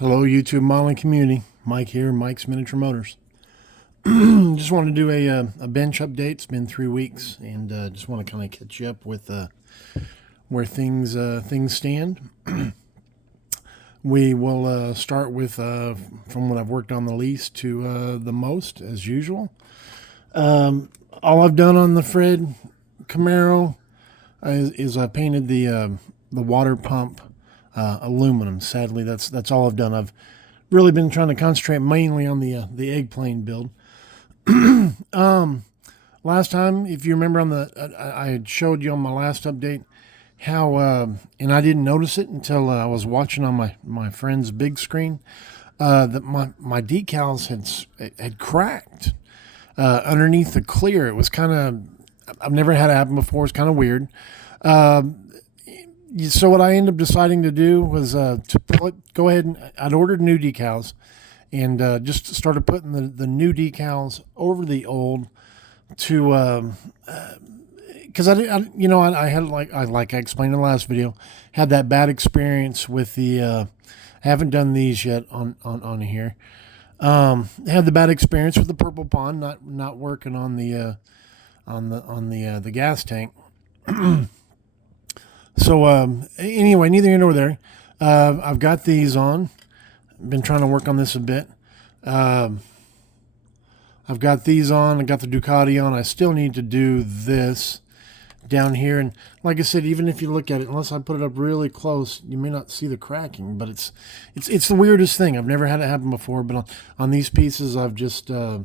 Hello, YouTube modeling community. Mike here, Mike's Miniature Motors. Just want to do a bench update. It's been 3 weeks, and just want to kind of catch you up with where things stand. We will start with from what I've worked on the least to the most, as usual. All I've done on the Fred Camaro is I painted the water pump aluminum. Sadly, that's all I've done. I've really been trying to concentrate mainly on the Eggplane build. Last time, if you remember, I had showed you on my last update how, and I didn't notice it until I was watching on my friend's big screen, that my decals had cracked underneath the clear. It was kind of, I've never had it happen before. It's kind of weird. So what I ended up deciding to do was go ahead and I'd ordered new decals, and just started putting the new decals over the old to because I had like I explained in the last video, had that bad experience with the I haven't done these yet on here. Had the bad experience with the purple pond not working on the gas tank. So anyway, neither here nor there. I've got these on. Been trying to work on this a bit. I've got these on. I got the Ducati on. I still need to do this down here. And like I said, even if you look at it, unless I put it up really close, you may not see the cracking. But it's the weirdest thing. I've never had it happen before. But on these pieces, I've just all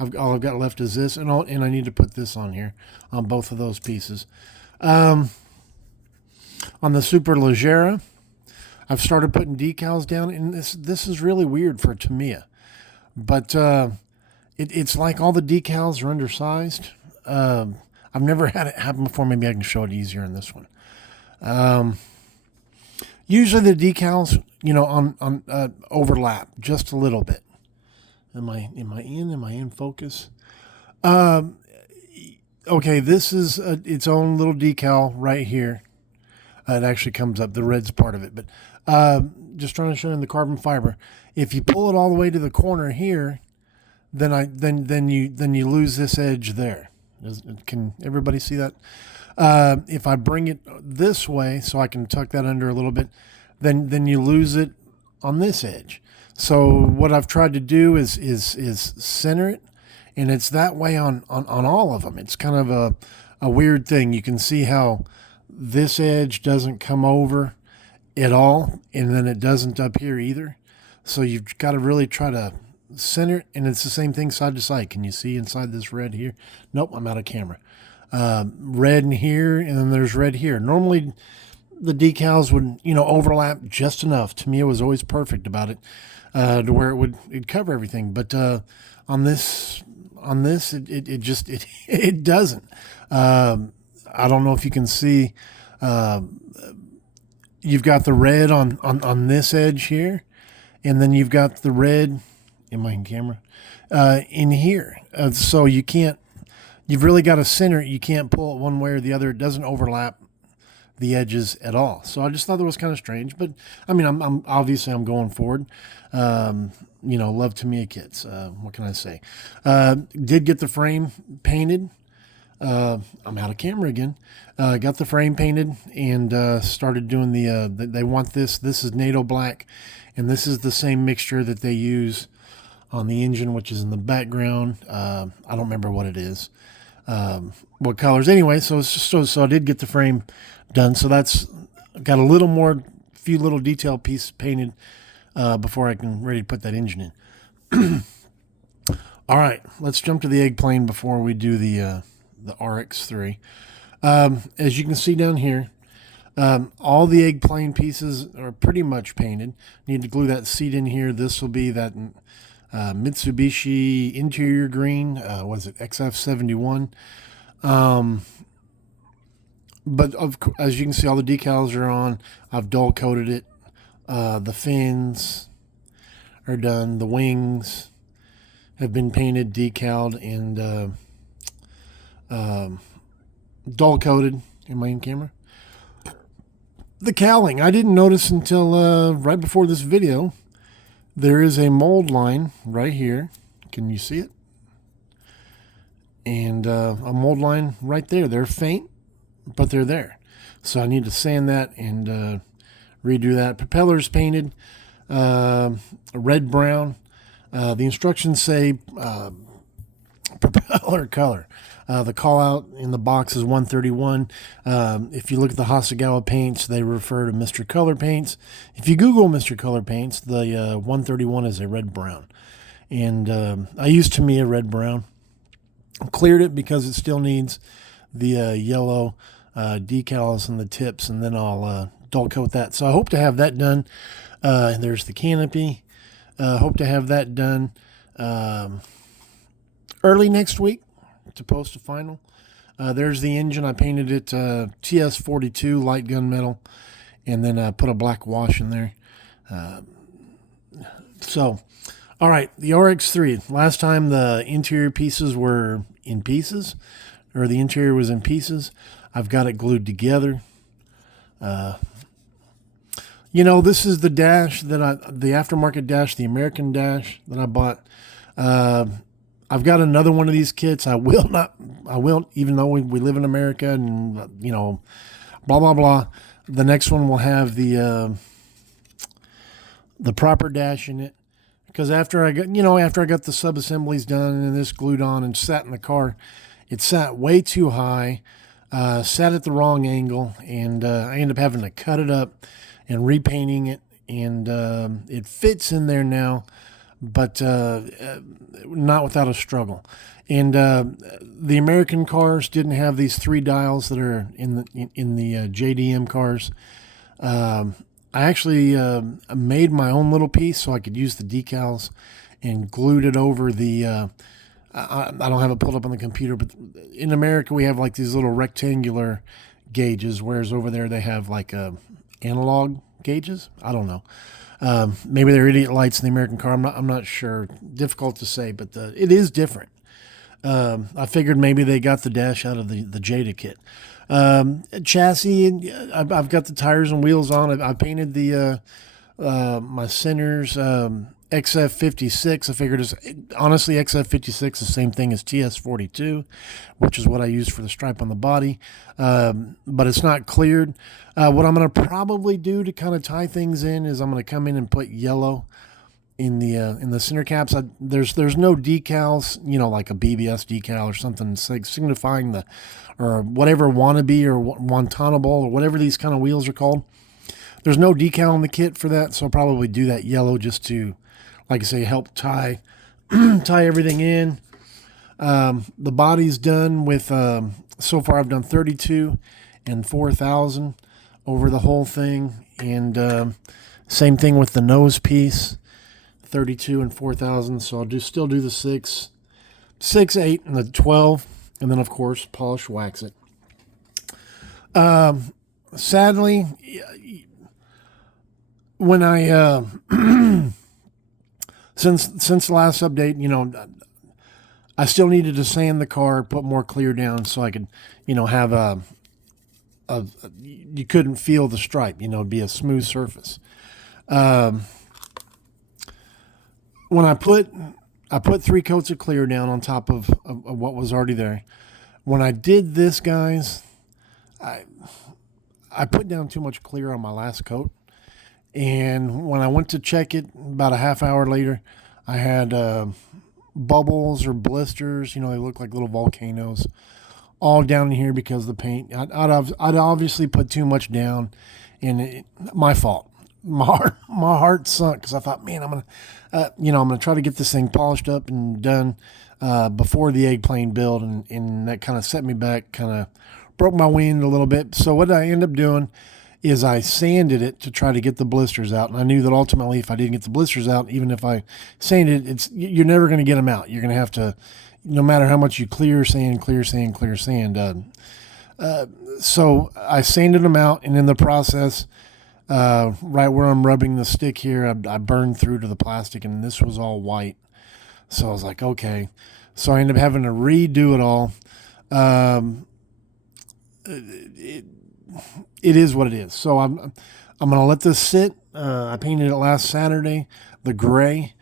I've got left is this, and I need to put this on here on both of those pieces. On the Superleggera, I've started putting decals down, and this is really weird for a Tamiya, but it's like all the decals are undersized. I've never had it happen before. Maybe I can show it easier in this one. Usually the decals, on overlap just a little bit. Am I in focus? Okay, this is its own little decal right here. It actually comes up, the red's part of it, but just trying to show you in the carbon fiber. If you pull it all the way to the corner here, then you lose this edge there. Can everybody see that? If I bring it this way, so I can tuck that under a little bit, then you lose it on this edge. So what I've tried to do is center it, and it's that way on all of them. It's kind of a weird thing. You can see how this edge doesn't come over at all, and then it doesn't up here either. So you've got to really try to center it, and it's the same thing side to side. Can you see inside this red here? Nope, I'm out of camera. Red in here, and then there's red here. Normally the decals would overlap just enough. To me, it was always perfect about it, to where it'd cover everything. But on this it doesn't. I don't know if you can see, you've got the red on this edge here, and then you've got the red, am I in camera, in here. So you've really got to center it. You can't pull it one way or the other. It doesn't overlap the edges at all. So I just thought that was kind of strange, but I mean, I'm obviously going forward. Love Tamiya kits. What can I say? Did get the frame painted. I'm out of camera again. Got the frame painted and started doing they want this. This is NATO black, and this is the same mixture that they use on the engine, which is in the background. I don't remember what it is, what colors. Anyway, so I did get the frame done. So that's got few little detail pieces painted before I can ready to put that engine in. All right, let's jump to the Eggplane before we do the RX-3. As you can see down here, all the Eggplane pieces are pretty much painted. Need to glue that seat in here. This will be that Mitsubishi interior green. Was it XF71? But as you can see, all the decals are on. I've dull coated it. The fins are done. The wings have been painted, decaled, and dull coated. Am I in camera? The cowling, I didn't notice until right before this video There is a mold line right here. Can you see it? And a mold line right there. They're faint, but they're there. So I need to sand that and redo that. Propeller's painted red brown. The instructions say propeller color. The call out in the box is 131. If you look at the Hasegawa paints, they refer to Mr. Color paints. If you Google Mr. Color paints, the 131 is a red brown. And I used Tamiya red brown. Cleared it because it still needs the yellow decals and the tips, and then I'll dull coat that. So I hope to have that done. There's the canopy. Hope to have that done early next week to post a final. There's the engine. I painted it TS42 light gunmetal, and then put a black wash in there. So, all right, the RX-3. Last time the interior pieces were in pieces, or the interior was in pieces. I've got it glued together. This is the dash the aftermarket dash, the American dash that I bought. I've got another one of these kits. I will, even though we live in America and, blah, blah, blah. The next one will have the proper dash in it. Because after I got the sub-assemblies done and this glued on and sat in the car, it sat way too high, sat at the wrong angle, and I ended up having to cut it up and repainting it, and it fits in there now, but not without a struggle. And the American cars didn't have these 3 dials that are in the JDM cars. I actually made my own little piece so I could use the decals and glued it over the, I don't have it pulled up on the computer, but in America we have like these little rectangular gauges, whereas over there they have like analog gauges. I don't know. Maybe they're idiot lights in the American car. I'm not sure. Difficult to say, but it is different. I figured maybe they got the dash out of the Jada kit. Chassis, I've got the tires and wheels on. I painted the my centers XF56. I figured honestly XF56 is the same thing as TS42, which is what I use for the stripe on the body, but it's not cleared. What I'm going to probably do to kind of tie things in is I'm going to come in and put yellow in the center caps. There's no decals, like a BBS decal or something signifying or whatever wannabe or Wantanable or whatever these kind of wheels are called. There's no decal in the kit for that, so I'll probably do that yellow just to, like I say, help tie everything in. The body's done with, so far I've done 32 and 4,000 over the whole thing, and same thing with the nose piece. 32 and 4,000, so I'll still do the 6, 8, and the 12, and then of course polish wax it. Sadly, when I since the last update, I still needed to sand the car, put more clear down so I could, have you couldn't feel the stripe, it'd be a smooth surface. When I put 3 coats of clear down on top of what was already there. When I did this, guys, I put down too much clear on my last coat. And when I went to check it about a half hour later, I had bubbles or blisters. They look like little volcanoes all down here because of the paint. I'd obviously put too much down, and my fault. My heart sunk because I thought, man, I'm gonna try to get this thing polished up and done before the Eggplane build, and that kind of set me back, kind of broke my wind a little bit. So what I ended up doing is I sanded it to try to get the blisters out, and I knew that ultimately, if I didn't get the blisters out, even if I sanded it, you're never going to get them out. You're going to have to, no matter how much you clear sand. So I sanded them out, and in the process, right where I'm rubbing the stick here, I burned through to the plastic, and this was all white. So I was like, okay. So I ended up having to redo it all. It is what it is. So I'm going to let this sit I painted it last Saturday, the gray.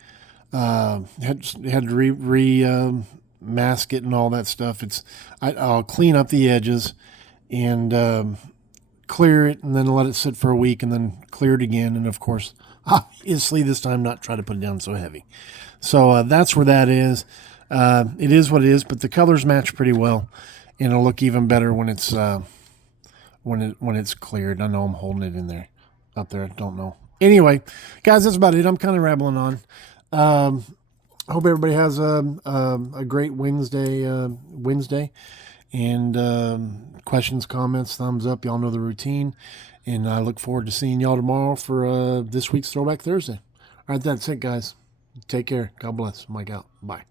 Had to mask it and all that stuff. I'll clean up the edges and clear it, and then let it sit for a week, and then clear it again. And of course, obviously this time not try to put it down so heavy. So that's where that is. It is what it is, but the colors match pretty well, and it'll look even better when it's when it's cleared. I know I'm holding it in there, up there. I don't know. Anyway, guys, that's about it. I'm kind of rambling on. I hope everybody has a great Wednesday. And questions, comments, thumbs up. Y'all know the routine. And I look forward to seeing y'all tomorrow for this week's Throwback Thursday. All right, that's it, guys. Take care. God bless. Mike out. Bye.